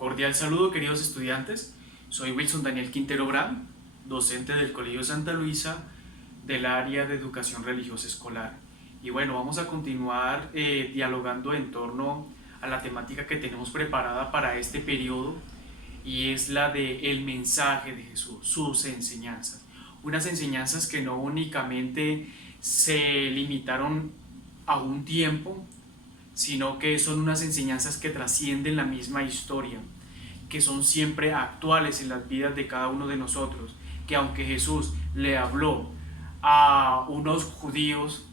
Cordial saludo, queridos estudiantes. Soy Wilson Daniel Quintero Bram, docente del Colegio Santa Luisa del área de educación religiosa escolar. Y bueno, vamos a continuar dialogando en torno a la temática que tenemos preparada para este periodo, y es la de el mensaje de Jesús, sus enseñanzas. Unas enseñanzas que no únicamente se limitaron a un tiempo, sino que son unas enseñanzas que trascienden la misma historia, que son siempre actuales en las vidas de cada uno de nosotros, que aunque Jesús le habló a unos judíos,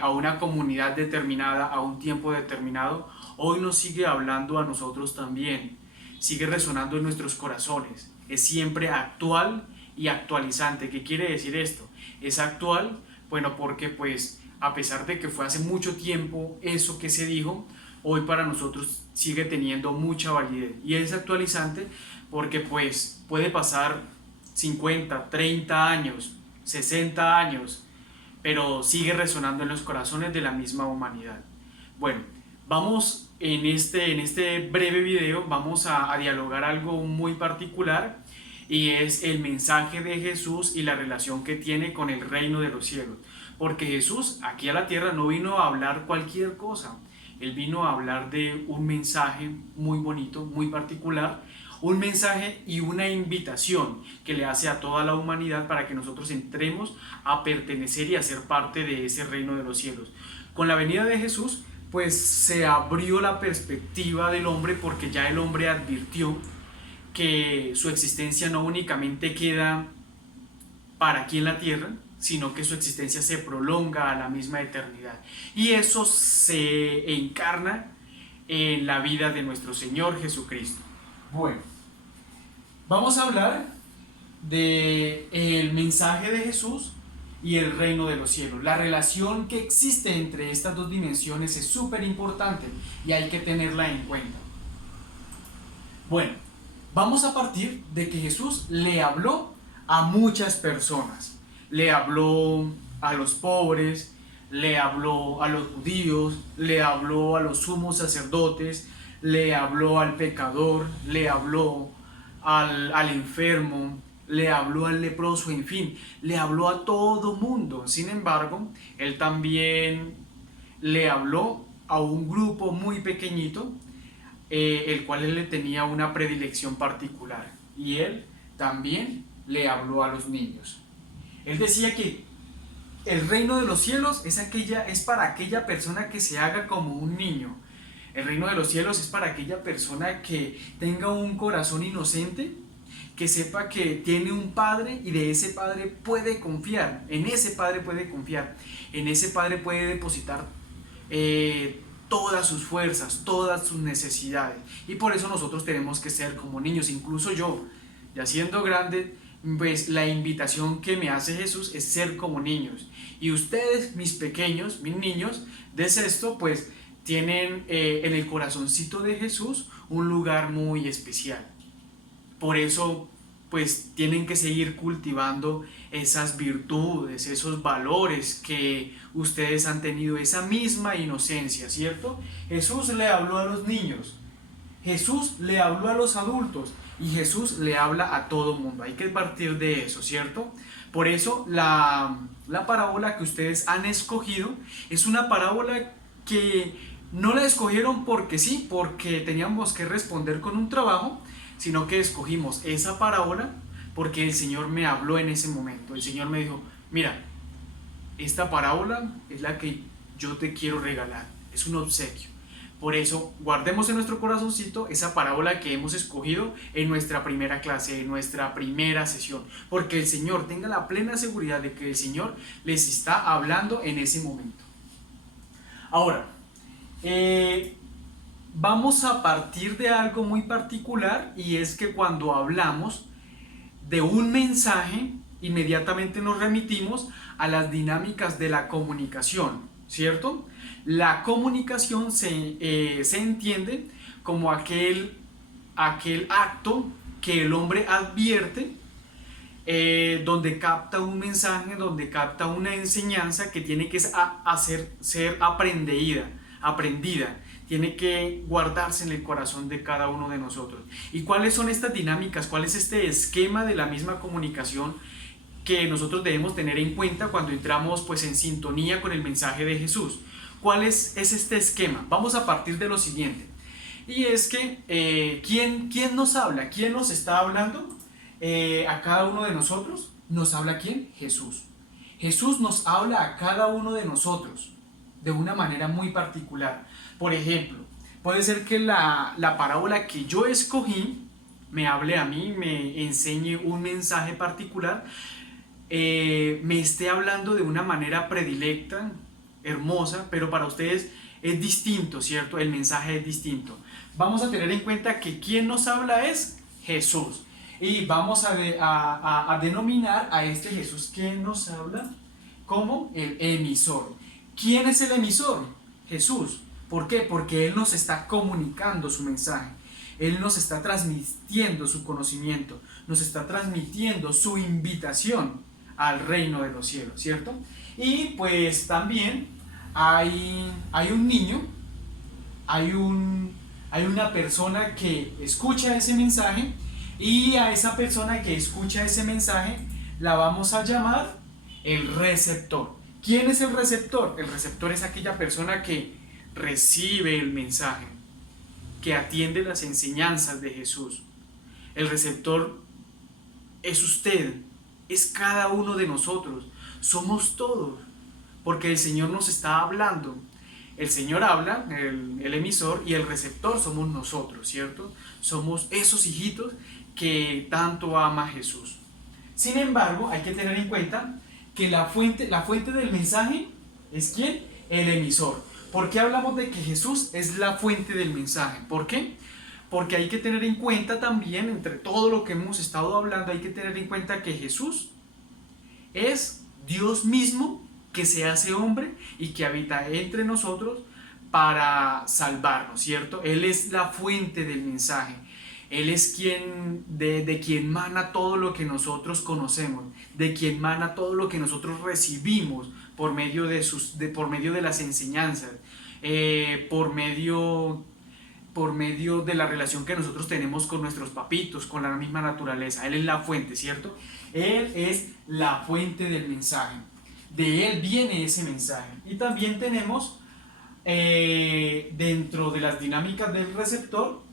a una comunidad determinada, a un tiempo determinado, hoy nos sigue hablando a nosotros también, sigue resonando en nuestros corazones, es siempre actual y actualizante. ¿Qué quiere decir esto? Es actual, bueno, porque pues a pesar de que fue hace mucho tiempo eso que se dijo, hoy para nosotros sigue teniendo mucha validez. Y es actualizante porque pues puede pasar 50, 30 años, 60 años, pero sigue resonando en los corazones de la misma humanidad. Bueno, vamos en este breve video, vamos a dialogar algo muy particular, y es el mensaje de Jesús y la relación que tiene con el reino de los cielos. Porque Jesús aquí a la tierra no vino a hablar cualquier cosa, Él vino a hablar de un mensaje muy bonito, muy particular, un mensaje y una invitación que le hace a toda la humanidad para que nosotros entremos a pertenecer y a ser parte de ese reino de los cielos. Con la venida de Jesús, pues se abrió la perspectiva del hombre, porque ya el hombre advirtió que su existencia no únicamente queda para aquí en la tierra, sino que su existencia se prolonga a la misma eternidad. Y eso se encarna en la vida de nuestro Señor Jesucristo. Bueno, vamos a hablar del mensaje de Jesús y el reino de los cielos. La relación que existe entre estas dos dimensiones es súper importante y hay que tenerla en cuenta. Bueno, vamos a partir de que Jesús le habló a muchas personas. Le habló a los pobres, le habló a los judíos, le habló a los sumos sacerdotes, le habló al pecador, le habló al enfermo, le habló al leproso, en fin, le habló a todo mundo. Sin embargo, él también le habló a un grupo muy pequeñito, el cual él le tenía una predilección particular, y él también le habló a los niños. Él decía que el reino de los cielos es para aquella persona que se haga como un niño. El reino de los cielos es para aquella persona que tenga un corazón inocente, que sepa que tiene un padre y de ese padre puede confiar, en ese padre puede confiar, en ese padre puede depositar todas sus fuerzas, todas sus necesidades. Y por eso nosotros tenemos que ser como niños. Incluso yo, ya siendo grande, pues la invitación que me hace Jesús es ser como niños. Y ustedes, mis pequeños, mis niños de sexto, pues tienen en el corazoncito de Jesús un lugar muy especial. Por eso pues tienen que seguir cultivando esas virtudes, esos valores que ustedes han tenido, esa misma inocencia, ¿cierto? Jesús le habló a los niños, Jesús le habló a los adultos, y Jesús le habla a todo mundo. Hay que partir de eso, ¿cierto? Por eso la parábola que ustedes han escogido es una parábola que no la escogieron porque sí, porque teníamos que responder con un trabajo, sino que escogimos esa parábola porque el Señor me habló en ese momento. El Señor me dijo: mira, esta parábola es la que yo te quiero regalar, es un obsequio. Por eso guardemos en nuestro corazoncito esa parábola que hemos escogido en nuestra primera clase, en nuestra primera sesión, porque el Señor, tenga la plena seguridad de que el Señor les está hablando en ese momento. Ahora, vamos a partir de algo muy particular, y es que cuando hablamos de un mensaje, inmediatamente nos remitimos a las dinámicas de la comunicación, ¿cierto? La comunicación se entiende como aquel acto que el hombre advierte, donde capta un mensaje, donde capta una enseñanza que tiene que ser aprendida, tiene que guardarse en el corazón de cada uno de nosotros. ¿Y cuáles son estas dinámicas? ¿Cuál es este esquema de la misma comunicación que nosotros debemos tener en cuenta cuando entramos pues en sintonía con el mensaje de Jesús? ¿Cuál es este esquema? Vamos a partir de lo siguiente. Y es que, ¿quién nos habla? ¿Quién nos está hablando a cada uno de nosotros? ¿Nos habla quién? Jesús. Jesús nos habla a cada uno de nosotros de una manera muy particular. Por ejemplo, puede ser que la parábola que yo escogí me hable a mí, me enseñe un mensaje particular, me esté hablando de una manera predilecta, hermosa, pero para ustedes es distinto, ¿cierto? El mensaje es distinto. Vamos a tener en cuenta que quien nos habla es Jesús. Y vamos a denominar a este Jesús que nos habla como el emisor. ¿Quién es el emisor? Jesús. ¿Por qué? Porque Él nos está comunicando su mensaje. Él nos está transmitiendo su conocimiento. Nos está transmitiendo su invitación al reino de los cielos, ¿cierto? Y pues también hay un niño, hay una persona que escucha ese mensaje, y a esa persona que escucha ese mensaje la vamos a llamar el receptor. ¿Quién es el receptor? El receptor es aquella persona que recibe el mensaje, que atiende las enseñanzas de Jesús. El receptor es usted, es cada uno de nosotros, somos todos, porque el Señor nos está hablando. El Señor habla, el emisor, y el receptor somos nosotros, ¿cierto? Somos esos hijitos que tanto ama Jesús. Sin embargo, hay que tener en cuenta que la fuente del mensaje es ¿quién? El emisor. ¿Por qué hablamos de que Jesús es la fuente del mensaje? ¿Por qué? Porque hay que tener en cuenta también, entre todo lo que hemos estado hablando, hay que tener en cuenta que Jesús es Dios mismo que se hace hombre y que habita entre nosotros para salvarnos, ¿cierto? Él es la fuente del mensaje. Él es de quien mana todo lo que nosotros conocemos, de quien mana todo lo que nosotros recibimos por medio de las enseñanzas, por medio de la relación que nosotros tenemos con nuestros papitos, con la misma naturaleza. Él es la fuente, ¿cierto? Él es la fuente del mensaje. De Él viene ese mensaje. Y también tenemos dentro de las dinámicas del receptor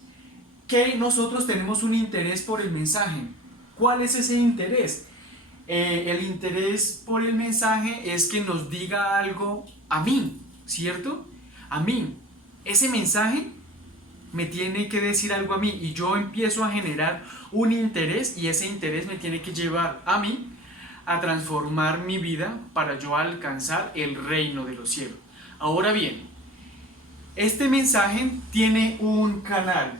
que nosotros tenemos un interés por el mensaje. ¿Cuál es ese interés? El interés por el mensaje es que nos diga algo a mí, ¿cierto? A mí. Ese mensaje me tiene que decir algo a mí y yo empiezo a generar un interés, y ese interés me tiene que llevar a mí a transformar mi vida para yo alcanzar el reino de los cielos. Ahora bien, este mensaje tiene un canal.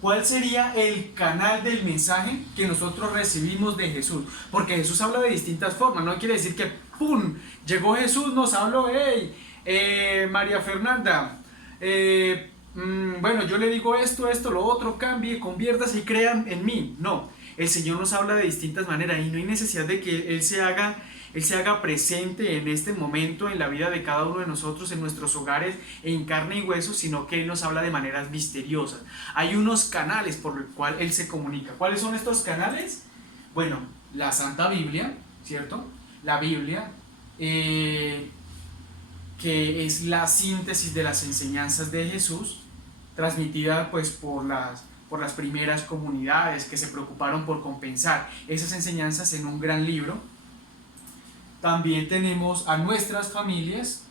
¿Cuál sería el canal del mensaje que nosotros recibimos de Jesús? Porque Jesús habla de distintas formas. No quiere decir que ¡pum! Llegó Jesús, nos habló, hey, María Fernanda, bueno, yo le digo esto, lo otro, cambie, conviértase y crean en mí. No, el Señor nos habla de distintas maneras y no hay necesidad de que Él se haga presente en este momento en la vida de cada uno de nosotros, en nuestros hogares, en carne y hueso, sino que Él nos habla de maneras misteriosas. Hay unos canales por los cuales Él se comunica. ¿Cuáles son estos canales? Bueno, la Santa Biblia, ¿cierto? La Biblia, que es la síntesis de las enseñanzas de Jesús, transmitida pues por las primeras comunidades que se preocuparon por compensar esas enseñanzas en un gran libro. También tenemos a nuestras familias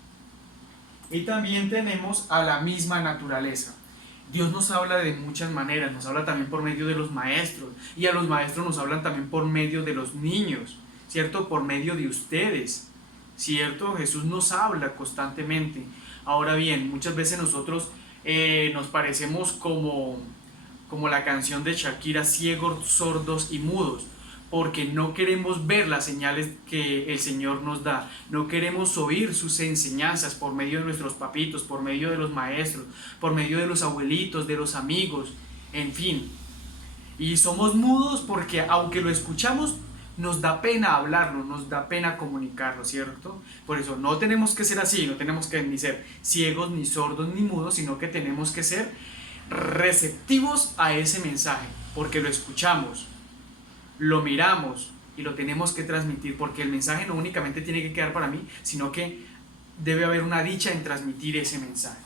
y también tenemos a la misma naturaleza. Dios nos habla de muchas maneras, nos habla también por medio de los maestros, y a los maestros nos hablan también por medio de los niños, ¿cierto? Por medio de ustedes, ¿cierto? Jesús nos habla constantemente. Ahora bien, muchas veces nosotros nos parecemos como la canción de Shakira, ciegos, sordos y mudos, porque no queremos ver las señales que el Señor nos da, no queremos oír sus enseñanzas por medio de nuestros papitos, por medio de los maestros, por medio de los abuelitos, de los amigos, en fin. Y somos mudos porque aunque lo escuchamos, nos da pena hablarlo, nos da pena comunicarlo, ¿cierto? Por eso no tenemos que ser así, no tenemos que ni ser ciegos, ni sordos, ni mudos, sino que tenemos que ser receptivos a ese mensaje, porque lo escuchamos, lo miramos y lo tenemos que transmitir, porque el mensaje no únicamente tiene que quedar para mí, sino que debe haber una dicha en transmitir ese mensaje.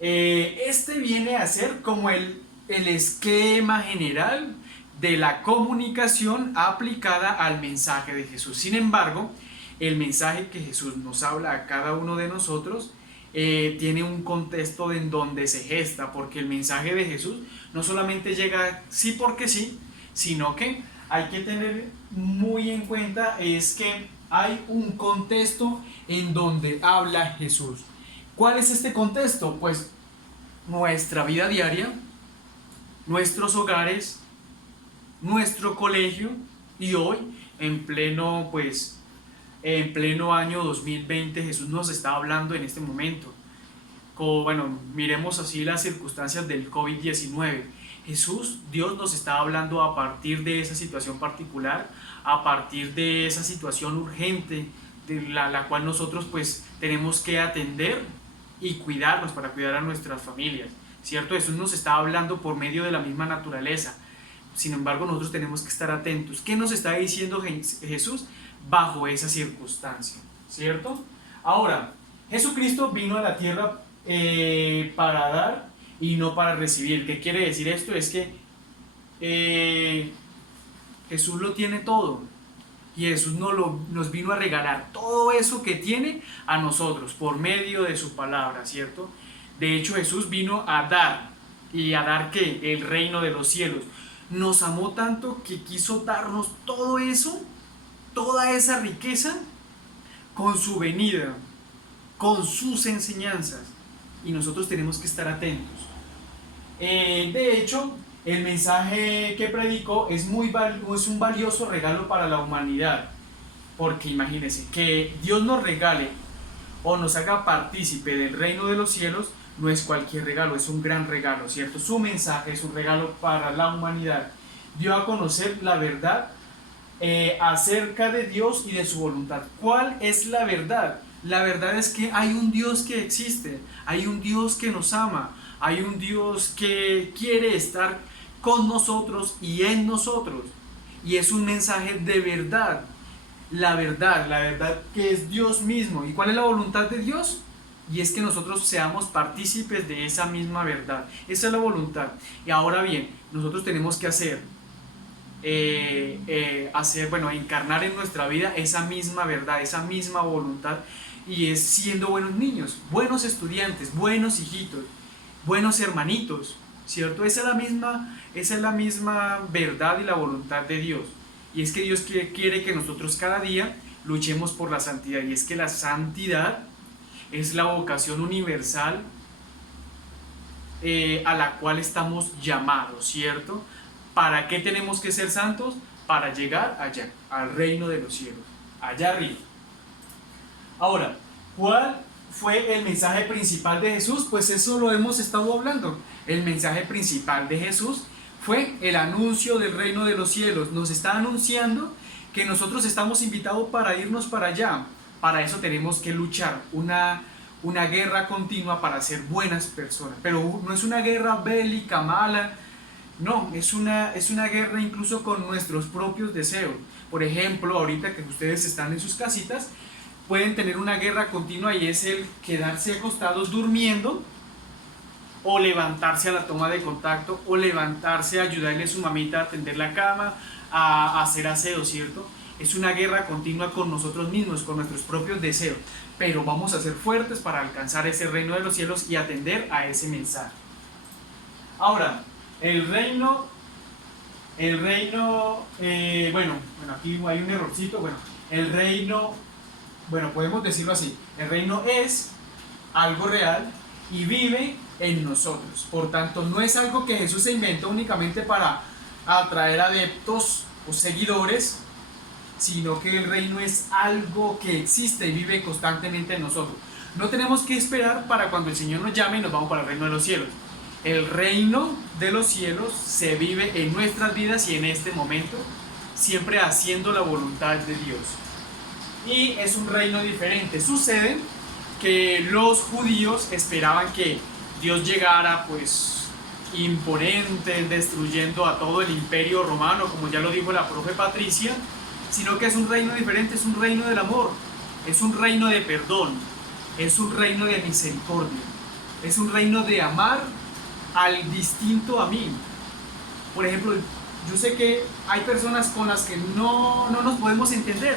Este viene a ser como el esquema general de la comunicación aplicada al mensaje de Jesús. Sin embargo, el mensaje que Jesús nos habla a cada uno de nosotros tiene un contexto en donde se gesta, porque el mensaje de Jesús no solamente llega sí porque sí, sino que hay que tener muy en cuenta es que hay un contexto en donde habla Jesús. ¿Cuál es este contexto? Pues nuestra vida diaria, nuestros hogares, nuestro colegio, y hoy en pleno año 2020 Jesús nos está hablando en este momento. Bueno, miremos así las circunstancias del COVID-19. Jesús, Dios nos está hablando a partir de esa situación particular, a partir de esa situación urgente de la cual nosotros pues tenemos que atender y cuidarnos para cuidar a nuestras familias, ¿cierto? Jesús nos está hablando por medio de la misma naturaleza. Sin embargo, nosotros tenemos que estar atentos. ¿Qué nos está diciendo Jesús bajo esa circunstancia? ¿Cierto? Ahora, Jesucristo vino a la tierra para dar y no para recibir. ¿Qué quiere decir esto? Es que Jesús lo tiene todo. Y Jesús nos vino a regalar todo eso que tiene a nosotros por medio de su palabra, ¿cierto? De hecho, Jesús vino a dar. ¿Y a dar qué? El reino de los cielos. Nos amó tanto que quiso darnos todo eso, toda esa riqueza, con su venida, con sus enseñanzas. Y nosotros tenemos que estar atentos. De hecho, el mensaje que predicó es un valioso regalo para la humanidad. Porque imagínense, que Dios nos regale o nos haga partícipe del reino de los cielos no es cualquier regalo, es un gran regalo, ¿cierto? Su mensaje es un regalo para la humanidad. Dio a conocer la verdad acerca de Dios y de su voluntad. ¿Cuál es la verdad? La verdad es que hay un Dios que existe, hay un Dios que nos ama, hay un Dios que quiere estar con nosotros y en nosotros. Y es un mensaje de verdad. La verdad que es Dios mismo. ¿Y cuál es la voluntad de Dios? Y es que nosotros seamos partícipes de esa misma verdad. Esa es la voluntad. Y ahora bien, nosotros tenemos que encarnar en nuestra vida esa misma verdad, esa misma voluntad. Y es siendo buenos niños, buenos estudiantes, buenos hijitos, buenos hermanitos, ¿cierto? Esa es la misma verdad y la voluntad de Dios. Y es que Dios quiere que nosotros cada día luchemos por la santidad. Y es que la santidad es la vocación universal a la cual estamos llamados, ¿cierto? ¿Para qué tenemos que ser santos? Para llegar allá, al reino de los cielos, allá arriba. Ahora, ¿cuál fue el mensaje principal de Jesús? Pues eso lo hemos estado hablando. El mensaje principal de Jesús fue el anuncio del reino de los cielos. Nos está anunciando que nosotros estamos invitados para irnos para allá. Para eso tenemos que luchar una guerra continua para ser buenas personas. Pero no es una guerra bélica, mala. No, es una guerra incluso con nuestros propios deseos. Por ejemplo, ahorita que ustedes están en sus casitas, pueden tener una guerra continua y es el quedarse acostados durmiendo o levantarse a la toma de contacto o levantarse a ayudarle a su mamita a tender la cama, a hacer aseo, ¿cierto? Es una guerra continua con nosotros mismos, con nuestros propios deseos, pero vamos a ser fuertes para alcanzar ese reino de los cielos y atender a ese mensaje. Ahora, el reino, aquí hay un errorcito, el reino, podemos decirlo así, el reino es algo real y vive en nosotros. Por tanto, no es algo que Jesús se inventó únicamente para atraer adeptos o seguidores, sino que el reino es algo que existe y vive constantemente en nosotros. No tenemos que esperar para cuando el Señor nos llame y nos vamos para el reino de los cielos. El reino de los cielos se vive en nuestras vidas y en este momento siempre haciendo la voluntad de Dios. Y es un reino diferente. Sucede que los judíos esperaban que Dios llegara pues imponente, destruyendo a todo el imperio romano, como ya lo dijo la profe Patricia, sino que es un reino diferente, es un reino del amor, es un reino de perdón, es un reino de misericordia, es un reino de amar al distinto a mí. Por ejemplo, yo sé que hay personas con las que no nos podemos entender,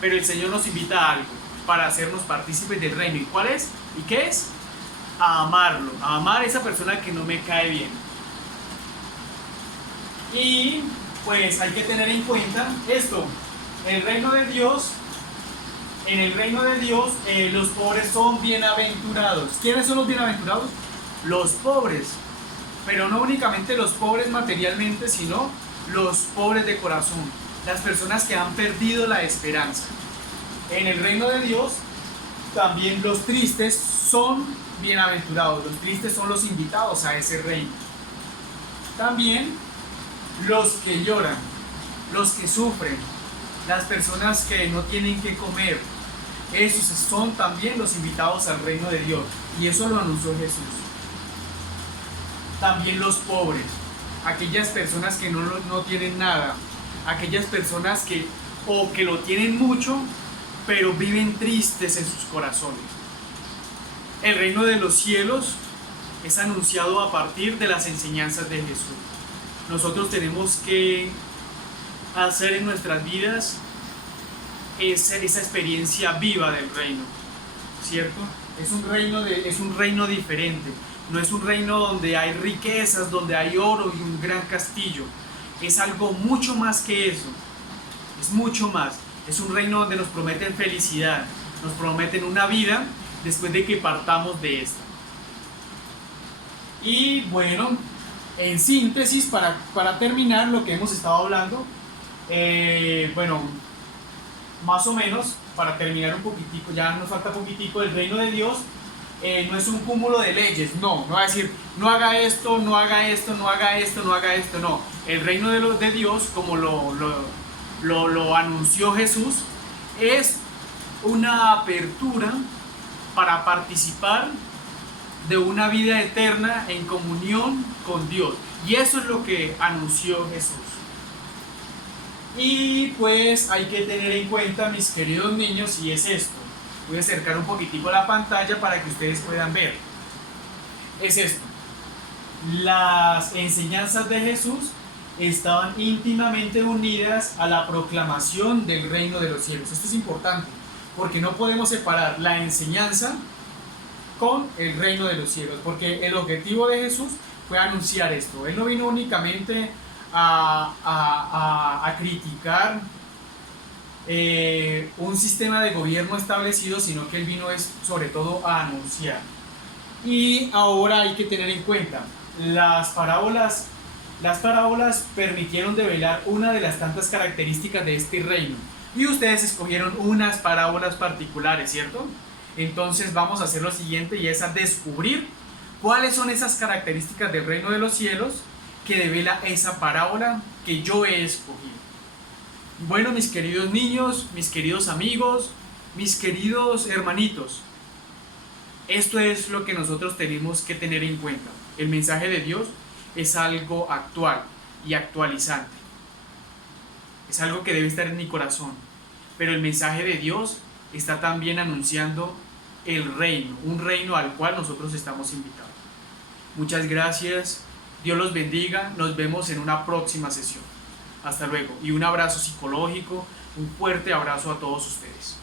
pero el Señor nos invita a algo para hacernos partícipes del reino. ¿Y cuál es? ¿Y qué es? A amarlo, a amar a esa persona que no me cae bien. Y pues hay que tener en cuenta esto: en el reino de Dios, los pobres son bienaventurados. ¿Quiénes son los bienaventurados? Los pobres, pero no únicamente los pobres materialmente, sino los pobres de corazón, las personas que han perdido la esperanza. En el reino de Dios también los tristes son bienaventurados, los tristes son los invitados a ese reino. También los que lloran, los que sufren, las personas que no tienen que comer, esos son también los invitados al reino de Dios, y eso lo anunció Jesús. También los pobres, aquellas personas que no tienen nada, aquellas personas que lo tienen mucho, pero viven tristes en sus corazones. El reino de los cielos es anunciado a partir de las enseñanzas de Jesús. Nosotros tenemos que hacer en nuestras vidas esa experiencia viva del reino, ¿cierto? Es un reino diferente. No es un reino donde hay riquezas, donde hay oro y un gran castillo. Es algo mucho más que eso. Es mucho más. Es un reino donde nos prometen felicidad, nos prometen una vida después de que partamos de esta. Y bueno, en síntesis, para terminar lo que hemos estado hablando, bueno, más o menos, para terminar un poquitico, ya nos falta poquitico, el reino de Dios no es un cúmulo de leyes, no va a decir, no haga esto, no haga esto, no haga esto, no haga esto, no. El reino de Dios, como lo anunció Jesús, es una apertura para participar de una vida eterna en comunión con Dios. Y eso es lo que anunció Jesús. Y pues hay que tener en cuenta, mis queridos niños, y es esto. Voy a acercar un poquitico la pantalla para que ustedes puedan ver. Es esto. Las enseñanzas de Jesús estaban íntimamente unidas a la proclamación del reino de los cielos. Esto es importante, porque no podemos separar la enseñanza con el reino de los cielos, porque el objetivo de Jesús fue anunciar esto. Él no vino únicamente a criticar un sistema de gobierno establecido, sino que él vino sobre todo a anunciar. Y ahora hay que tener en cuenta, las parábolas permitieron develar una de las tantas características de este reino, y ustedes escogieron unas parábolas particulares, ¿cierto? Entonces vamos a hacer lo siguiente, y es a descubrir cuáles son esas características del reino de los cielos que devela esa parábola que yo he escogido. Bueno, mis queridos niños, mis queridos amigos, mis queridos hermanitos, esto es lo que nosotros tenemos que tener en cuenta. El mensaje de Dios es algo actual y actualizante. Es algo que debe estar en mi corazón. Pero el mensaje de Dios está también anunciando el reino, un reino al cual nosotros estamos invitados. Muchas gracias. Dios los bendiga. Nos vemos en una próxima sesión. Hasta luego. Y un abrazo psicológico, un fuerte abrazo a todos ustedes.